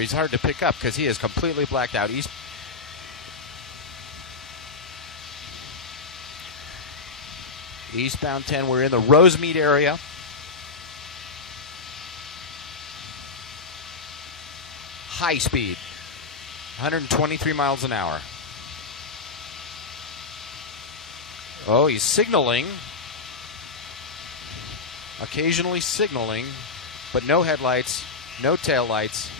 He's hard to pick up because he is completely blacked out. Eastbound 10, we're in the Rosemead area. High speed, 123 miles an hour. Oh, he's signaling. Occasionally signaling, but no headlights, no taillights.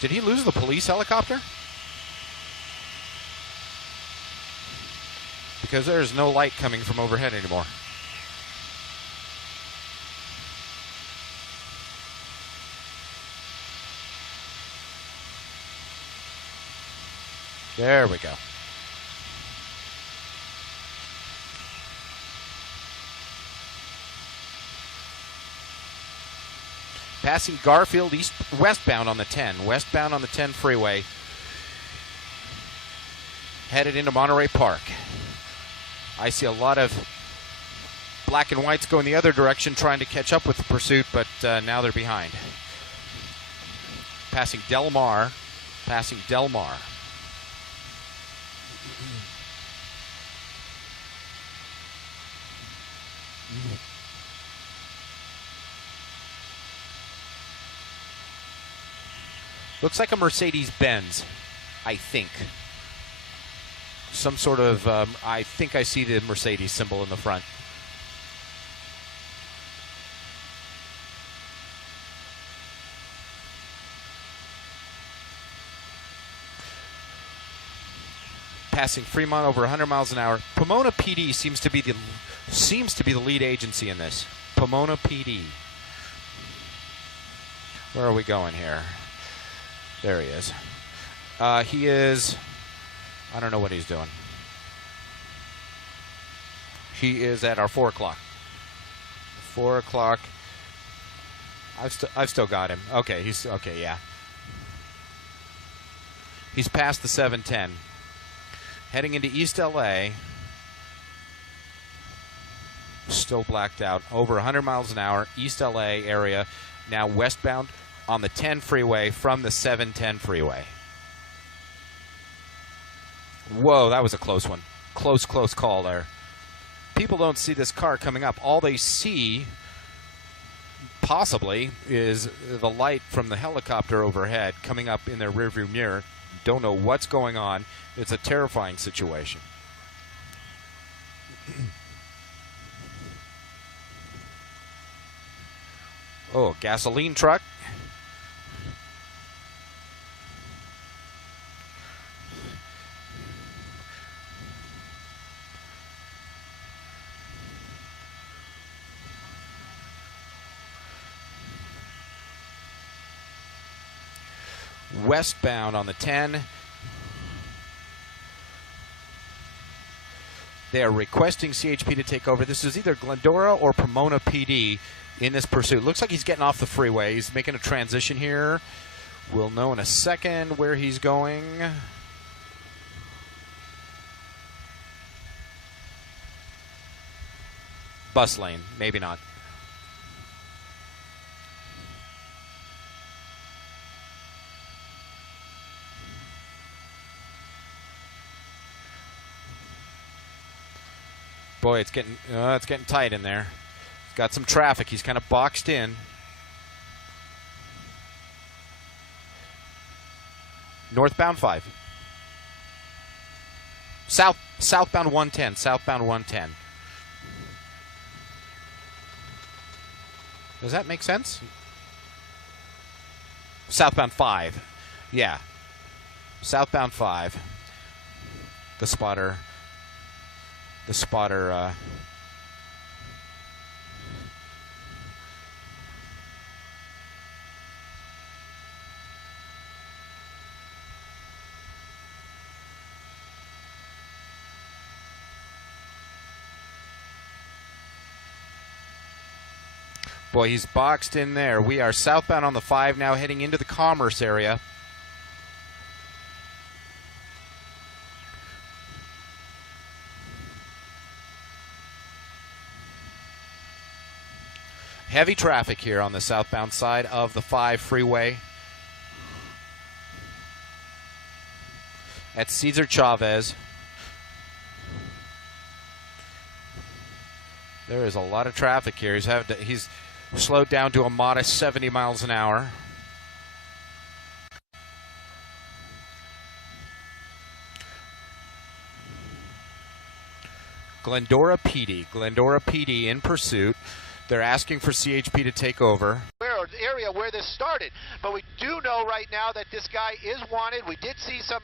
Did he lose the police helicopter? Because there's no light coming from overhead anymore. There we go. Passing Garfield westbound on the 10. Westbound on the 10 freeway. Headed into Monterey Park. I see a lot of black and whites going the other direction trying to catch up with the pursuit, but now they're behind. Passing Del Mar. Passing Del Mar. Looks like a Mercedes-Benz, I think. Some sort of, I think I see the Mercedes symbol in the front. Passing Fremont over 100 miles an hour. Pomona PD seems to be the lead agency in this. Pomona PD. Where are we going here? There he is. He is, I don't know what he's doing. He is at our 4 o'clock. 4 o'clock. I've still got him. Okay, yeah. He's past the 710. Heading into East LA. Still blacked out. Over 100 miles an hour. East LA area. Now westbound on the 10 freeway from the 710 freeway. Whoa, that was a close one. Close call there. People don't see this car coming up. All they see, possibly, is the light from the helicopter overhead coming up in their rearview mirror. Don't know what's going on. It's a terrifying situation. Oh, gasoline truck. Westbound on the 10. They are requesting CHP to take over. This is either Glendora or Pomona PD in this pursuit. Looks like he's getting off the freeway. He's making a transition here. We'll know in a second where he's going. Bus lane, maybe not. Boy, it's getting tight in there. He's got some traffic. He's kind of boxed in. Northbound 5. Southbound 110. Southbound 110. Does that make sense? Southbound 5. Yeah. Southbound 5. The spotter. Boy, he's boxed in there. We are southbound on the 5 now, heading into the Commerce area. Heavy traffic here on the southbound side of the 5 freeway at Cesar Chavez. There is a lot of traffic here. He's slowed down to a modest 70 miles an hour. Glendora PD in pursuit. They're asking for CHP to take over. Area where this started, but we do know right now that this guy is wanted. We did see some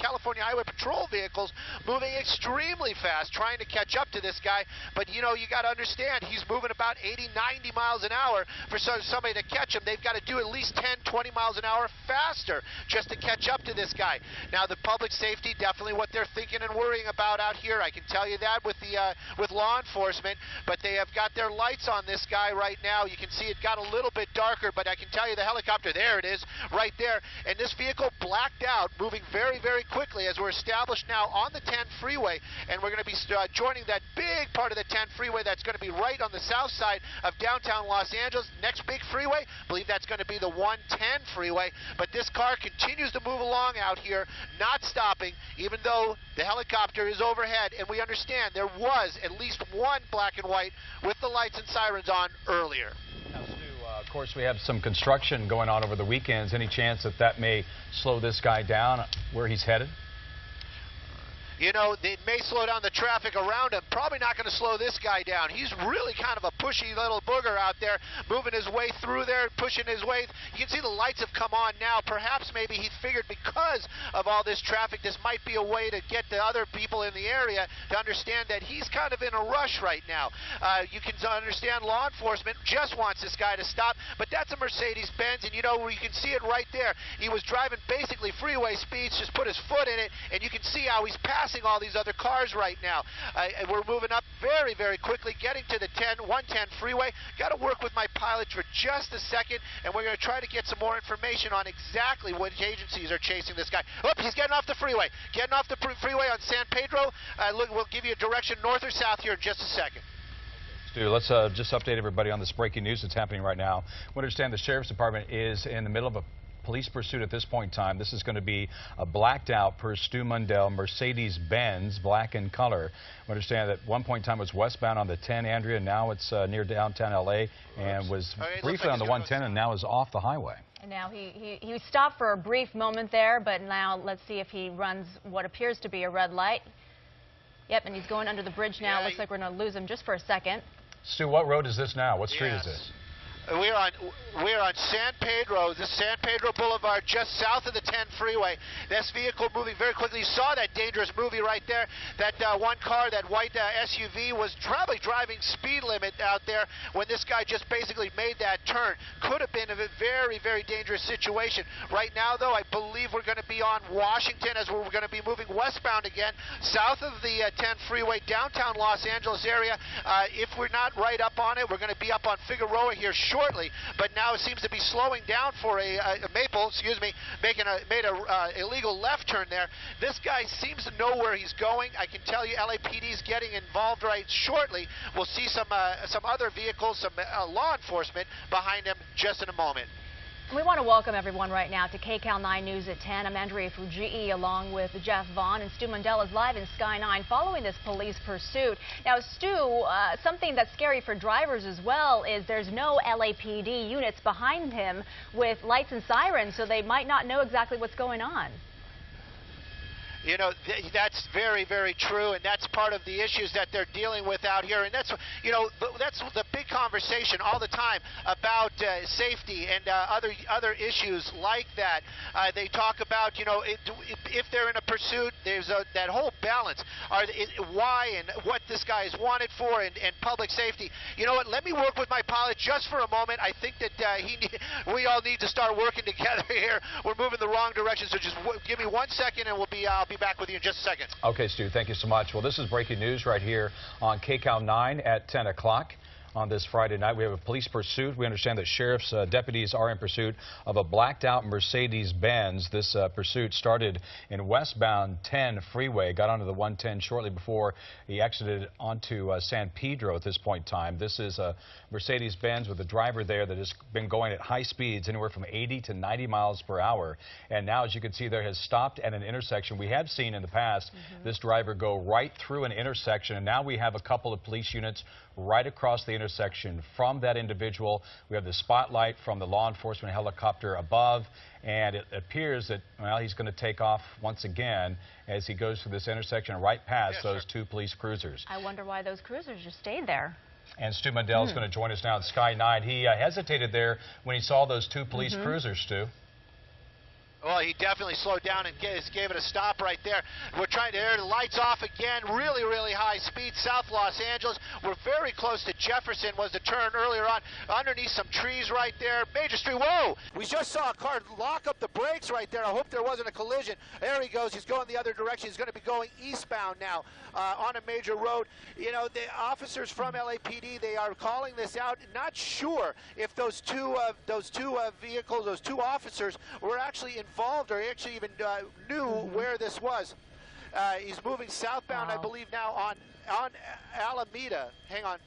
California Highway Patrol vehicles moving extremely fast trying to catch up to this guy, but you know, you got to understand he's moving about 80, 90 miles an hour. For somebody to catch him, they've got to do at least 10, 20 miles an hour faster just to catch up to this guy. Now the public safety, definitely what they're thinking and worrying about out here. I can tell you that with with law enforcement, but they have got their lights on this guy right now. You can see it got a little bit darker, but I can tell you the helicopter, there it is, right there. And this vehicle blacked out, moving very, very quickly as we're established now on the 10 freeway. And we're going to be joining that big part of the 10 freeway that's going to be right on the south side of downtown Los Angeles. Next big freeway, I believe that's going to be the 110 freeway. But this car continues to move along out here, not stopping, even though the helicopter is overhead. And we understand there was at least one black and white with the lights and sirens on earlier. Of course, we have some construction going on over the weekends. Any chance that that may slow this guy down where he's headed? You know, it may slow down the traffic around him. Probably not going to slow this guy down. He's really kind of a pushy little booger out there, moving his way through there, pushing his way. You can see the lights have come on now. Perhaps maybe he figured because of all this traffic, this might be a way to get the other people in the area to understand that he's kind of in a rush right now. You can understand law enforcement just wants this guy to stop, but that's a Mercedes-Benz, and you know, you can see it right there. He was driving basically freeway speeds, just put his foot in it, and you can see how he's passing all these other cars right now. We're moving up very, very quickly, getting to the 110 freeway. Got to work with my pilots for just a second, and we're going to try to get some more information on exactly which agencies are chasing this guy. Look, he's getting off the freeway. Getting off the freeway on San Pedro. Look, we'll give you a direction north or south here in just a second. Stu, let's just update everybody on this breaking news that's happening right now. We understand the Sheriff's Department is in the middle of a police pursuit at this point in time. This is going to be a blacked out, per Stu Mundell, Mercedes-Benz, black in color. We understand that at one point in time it was westbound on the 10, Andrea. Now it's near downtown L.A. and was briefly on the 110 and now is off the highway. And now he stopped for a brief moment there, but now let's see if he runs what appears to be a red light. Yep, and he's going under the bridge now. Looks like we're going to lose him just for a second. Stu, what road is this now? What street is this? We're on San Pedro. This is San Pedro Boulevard, just south of the 10 freeway. This vehicle moving very quickly. You saw that dangerous movie right there. That one car, that white SUV, was probably driving speed limit out there when this guy just basically made that turn. Could have been a very, very dangerous situation. Right now, though, I believe we're going to be on Washington as we're going to be moving westbound again, south of the 10 freeway, downtown Los Angeles area. If we're not right up on it, we're going to be up on Figueroa here shortly, but now it seems to be slowing down for a Maple, made a illegal left turn there. This guy seems to know where he's going. I can tell you LAPD is getting involved right shortly. We'll see some other vehicles, some law enforcement behind him just in a moment. We want to welcome everyone right now to KCAL 9 News at 10. I'm Andrea Fujii along with Jeff Vaughn, and Stu Mundell is live in Sky 9 following this police pursuit. Now, Stu, something that's scary for drivers as well is there's no LAPD units behind him with lights and sirens, so they might not know exactly what's going on. You know, that's very, very true, and that's part of the issues that they're dealing with out here. And that's, you know, that's the big conversation all the time about safety and other issues like that. They talk about, you know, if they're in a pursuit, there's that whole balance. Why and what this guy is wanted for, and public safety. You know what? Let me work with my pilot just for a moment. I think that we all need to start working together here. We're moving the wrong direction, so just give me 1 second, and I'll be back with you in just a second. Okay, Stu, thank you so much. Well, this is breaking news right here on KCAL 9 at 10 o'clock. on this Friday night. We have a police pursuit. We understand that sheriff's deputies are in pursuit of a blacked-out Mercedes-Benz. This pursuit started in westbound 10 freeway, got onto the 110 shortly before he exited onto San Pedro at this point in time. This is a Mercedes-Benz with a driver there that has been going at high speeds, anywhere from 80 to 90 miles per hour. And now, as you can see there, has stopped at an intersection. We have seen in the past this driver go right through an intersection, and now we have a couple of police units right across the intersection from that individual. We have the spotlight from the law enforcement helicopter above, and it appears that, well, he's going to take off once again as he goes through this intersection right past those two police cruisers. I wonder why those cruisers just stayed there. And Stu Mundell is going to join us now at Sky 9. He hesitated there when he saw those two police cruisers, Stu. Well, he definitely slowed down and gave it a stop right there. We're trying to air the lights off again. Really, really high speed. South Los Angeles. We're very close to Jefferson was the turn earlier on. Underneath some trees right there. Major Street. Whoa! We just saw a car lock up the brakes right there. I hope there wasn't a collision. There he goes. He's going the other direction. He's going to be going eastbound now on a major road. You know, the officers from LAPD, they are calling this out. Not sure if those two vehicles, those two officers, were actually involved or actually even knew where this was. He's moving southbound, I believe, now on Alameda. Hang on.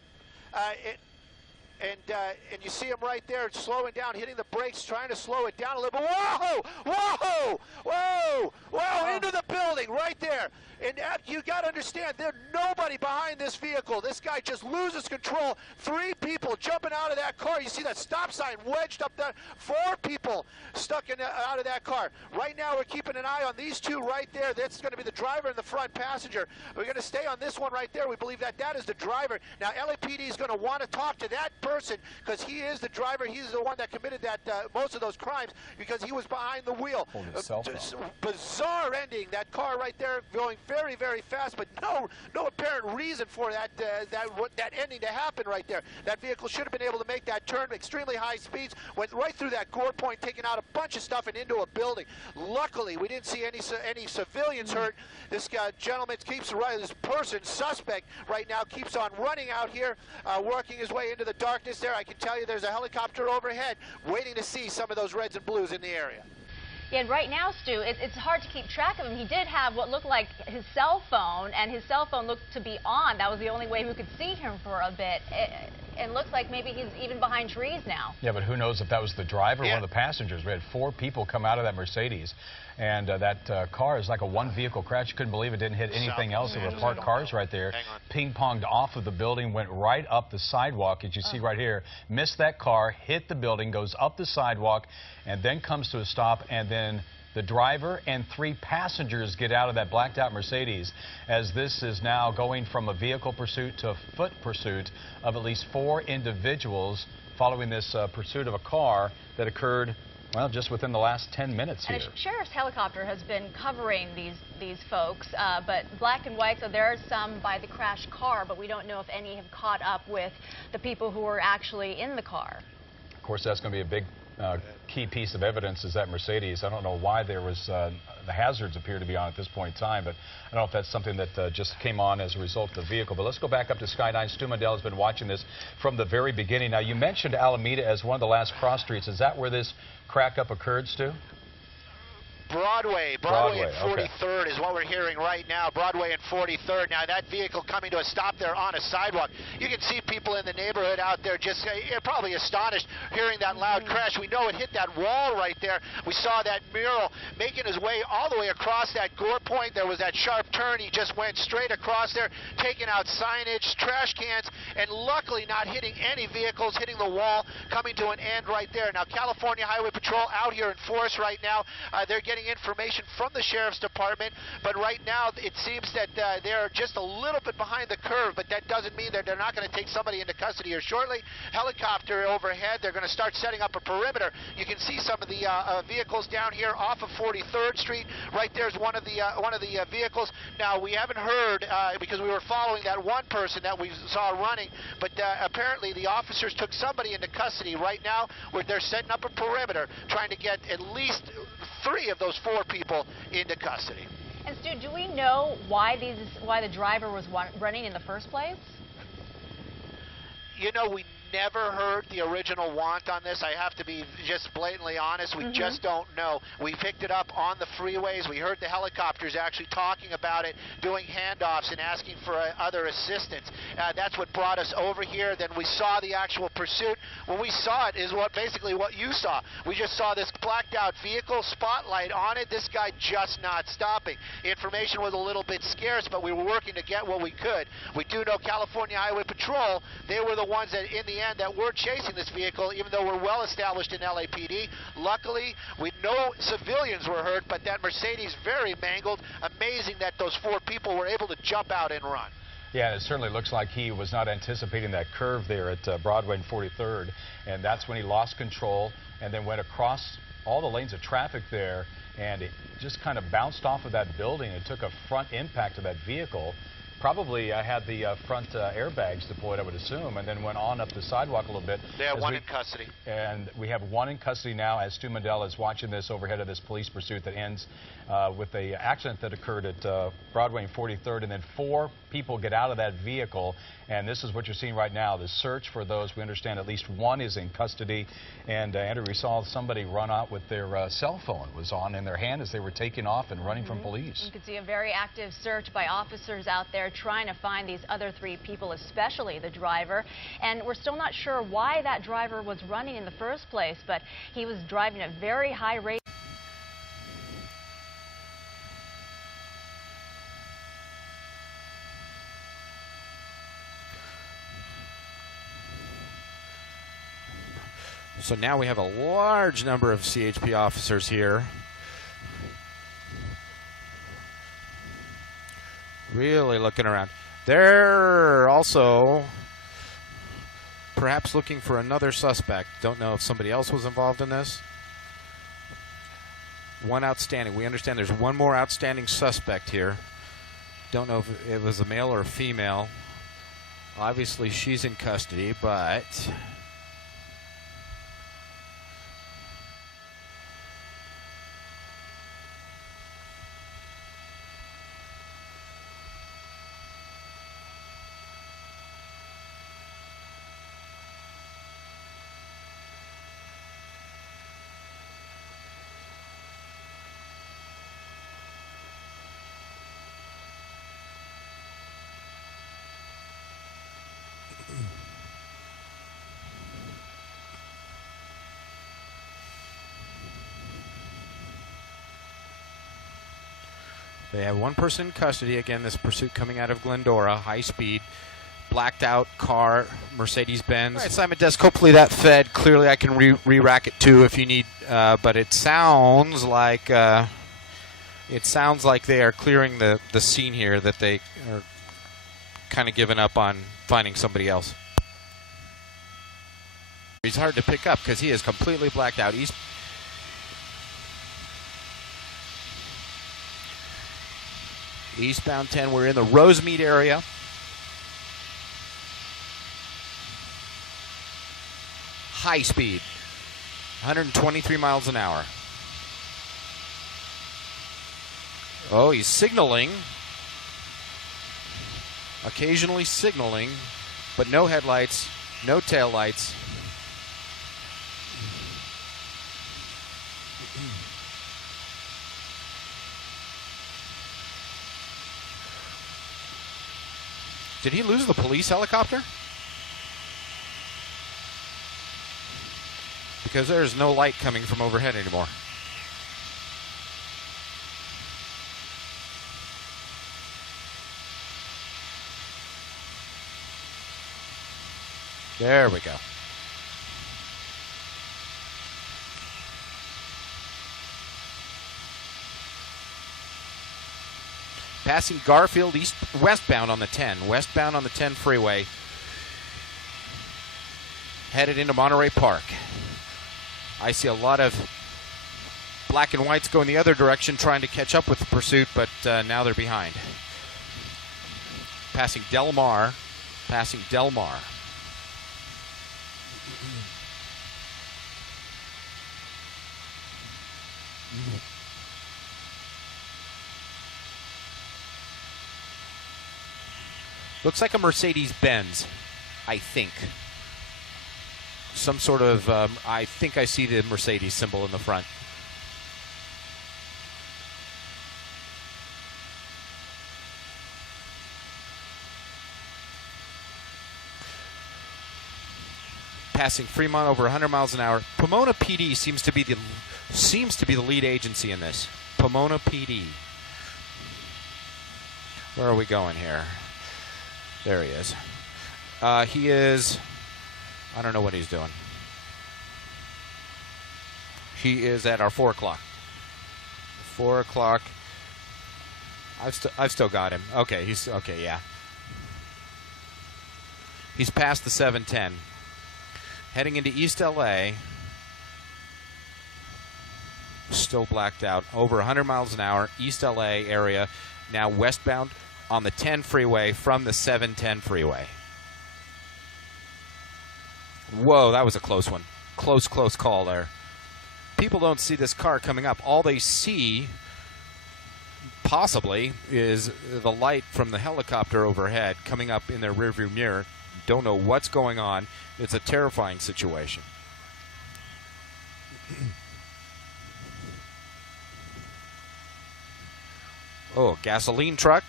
And you see him right there slowing down, hitting the brakes, trying to slow it down a little bit. Whoa! Whoa! Whoa! Whoa! Into the building right there. And you got to understand, there's nobody behind this vehicle. This guy just loses control. 3 people jumping out of that car. You see that stop sign wedged up there. 4 people stuck out of that car. Right now, we're keeping an eye on these 2 right there. That's going to be the driver and the front passenger. We're going to stay on this one right there. We believe that is the driver. Now, LAPD is going to want to talk to that person because he is the driver. He's the one that committed that most of those crimes because he was behind the wheel. Bizarre ending. That car right there going very, very fast, but no apparent reason for that ending to happen right there. That vehicle should have been able to make that turn, extremely high speeds, went right through that gore point, taking out a bunch of stuff and into a building. Luckily, we didn't see any civilians hurt. This gentleman keeps running. This person, suspect, right now keeps on running out here, working his way into the darkness there. I can tell you there's a helicopter overhead waiting to see some of those reds and blues in the area. Yeah, and right now, Stu, it's hard to keep track of him. He did have what looked like his cell phone, and his cell phone looked to be on. That was the only way we could see him for a bit. It looks like maybe he's even behind trees now. Yeah, but who knows if that was the driver or one of the passengers. We had 4 people come out of that Mercedes, and that car is like a one-vehicle crash. You couldn't believe it didn't hit anything else. There were parked cars right there. Ping-ponged off of the building, went right up the sidewalk, as you see right here. Missed that car, hit the building, goes up the sidewalk, and then comes to a stop, and then the driver and 3 passengers get out of that blacked-out Mercedes, as this is now going from a vehicle pursuit to a foot pursuit of at least 4 individuals following this pursuit of a car that occurred, well, just within the last 10 minutes here. And a sheriff's helicopter has been covering these folks, but black and white, so there are some by the crashed car, but we don't know if any have caught up with the people who were actually in the car. Of course, that's going to be a big key piece of evidence is that Mercedes. I don't know why there was the hazards appear to be on at this point in time, but I don't know if that's something that just came on as a result of the vehicle. But let's go back up to Sky 9. Stu Mundell has been watching this from the very beginning. Now, you mentioned Alameda as one of the last cross streets. Is that where this crack-up occurred, Stu? Broadway and 43rd is what we're hearing right now. Broadway and 43rd. Now that vehicle coming to a stop there on a sidewalk. You can see people in the neighborhood out there just probably astonished hearing that loud crash. We know it hit that wall right there. We saw that mural making his way all the way across that gore point. There was that sharp turn. He just went straight across there, taking out signage, trash cans, and luckily not hitting any vehicles, hitting the wall, coming to an end right there. Now California Highway Patrol out here in force right now. They're getting information from the Sheriff's Department, but right now it seems that they're just a little bit behind the curve, but that doesn't mean that they're not going to take somebody into custody here shortly. Helicopter overhead. They're going to start setting up a perimeter. You can see some of the vehicles down here off of 43rd Street. Right there's one of the vehicles. Now we haven't heard because we were following that one person that we saw running, but apparently the officers took somebody into custody right now, where they're setting up a perimeter, trying to get at least 3 of those 4 people into custody. And Stu, do we know why the driver was running in the first place? You know, we never heard the original want on this. I have to be just blatantly honest. We just don't know. We picked it up on the freeways. We heard the helicopters actually talking about it, doing handoffs and asking for other assistance. That's what brought us over here. Then we saw the actual pursuit. When we saw it is basically what you saw. We just saw this blacked out vehicle, spotlight on it, this guy just not stopping. Information was a little bit scarce, but we were working to get what we could. We do know California Highway Patrol, they were the ones that in the end that were chasing this vehicle, even though we're well established in LAPD. Luckily, no civilians were hurt, but that Mercedes very mangled. Amazing that those 4 people were able to jump out and run. Yeah, it certainly looks like he was not anticipating that curve there at Broadway and 43rd, and that's when he lost control and then went across all the lanes of traffic there, and it just kind of bounced off of that building. It took a front impact to that vehicle. Probably had the front airbags deployed, I would assume, and then went on up the sidewalk a little bit. They have one in custody. And we have one in custody now as Stu Mundell is watching this overhead of this police pursuit that ends with the accident that occurred at Broadway and 43rd, and then 4 people get out of that vehicle, and this is what you're seeing right now, the search for those. We understand at least 1 is in custody, and Andrew, we saw somebody run out with their cell phone was on in their hand as they were taking off and running from police. You can see a very active search by officers out there trying to find these other 3 people, especially the driver, and we're still not sure why that driver was running in the first place, but he was driving at very high rate. So now we have a large number of CHP officers here. Really looking around. They're also perhaps looking for another suspect. Don't know if somebody else was involved in this. 1 outstanding. We understand there's 1 more outstanding suspect here. Don't know if it was a male or a female. Obviously she's in custody, but they have 1 person in custody. Again, this pursuit coming out of Glendora, high speed, blacked out car, Mercedes-Benz. All right, Simon Desk, hopefully that fed. Clearly I can re-rack it too if you need, but it sounds like they are clearing the scene here, that they are kind of giving up on finding somebody else. He's hard to pick up because he is completely blacked out. Eastbound 10, we're in the Rosemead area. High speed, 123 miles an hour. Oh, he's signaling. Occasionally signaling, but no headlights, no taillights. Did he lose the police helicopter? Because there's no light coming from overhead anymore. There we go. Passing Garfield westbound on the 10. Westbound on the 10 freeway. Headed into Monterey Park. I see a lot of black and whites going the other direction trying to catch up with the pursuit, but now they're behind. Passing Del Mar. Passing Del Mar. Looks like a Mercedes-Benz, I think. some sort of, I think I see the Mercedes symbol in the front. Passing Fremont over 100 miles an hour. Pomona PD seems to be the lead agency in this. Pomona PD. Where are we going here? There he is. He is. I don't know what he's doing. He is at our 4 o'clock. 4 o'clock. I've still got him. Okay, he's okay. Yeah. He's past the 710. Heading into East LA, still blacked out, over 100 miles an hour, East LA area, now westbound on the 10 freeway from the 710 freeway. Whoa, that was a close one. Close call there. People don't see this car coming up. All they see, possibly, is the light from the helicopter overhead coming up in their rearview mirror. Don't know what's going on. It's a terrifying situation. Oh, gasoline truck.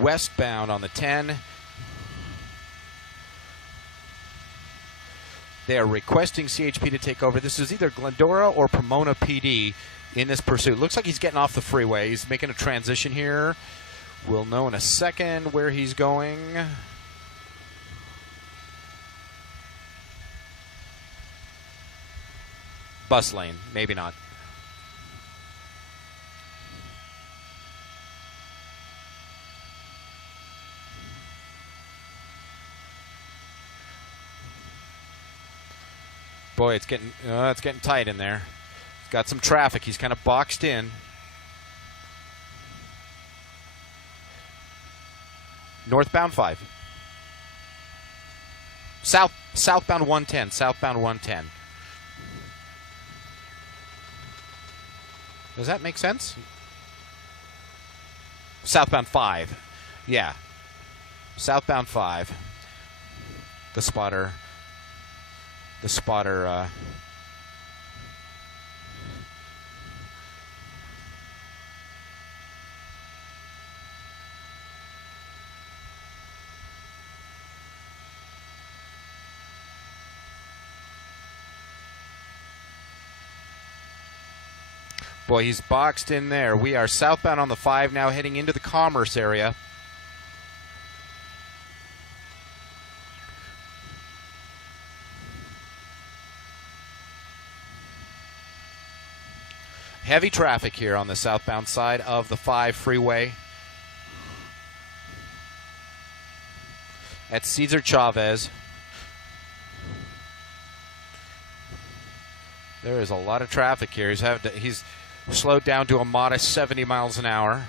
Westbound on the 10. They are requesting CHP to take over. This is either Glendora or Pomona PD in this pursuit. Looks like he's getting off the freeway. He's making a transition here. We'll know in a second where he's going. Bus lane, maybe not. Boy, it's getting tight in there. He's got some traffic. He's kind of boxed in. Northbound 5. Southbound 110. Southbound 110. Does that make sense? Southbound 5. Yeah. Southbound 5. The spotter. Boy, he's boxed in there. We are southbound on the 5 now, heading into the Commerce area. Heavy traffic here on the southbound side of the 5 freeway. At Cesar Chavez. There is a lot of traffic here. He's slowed down to a modest 70 miles an hour.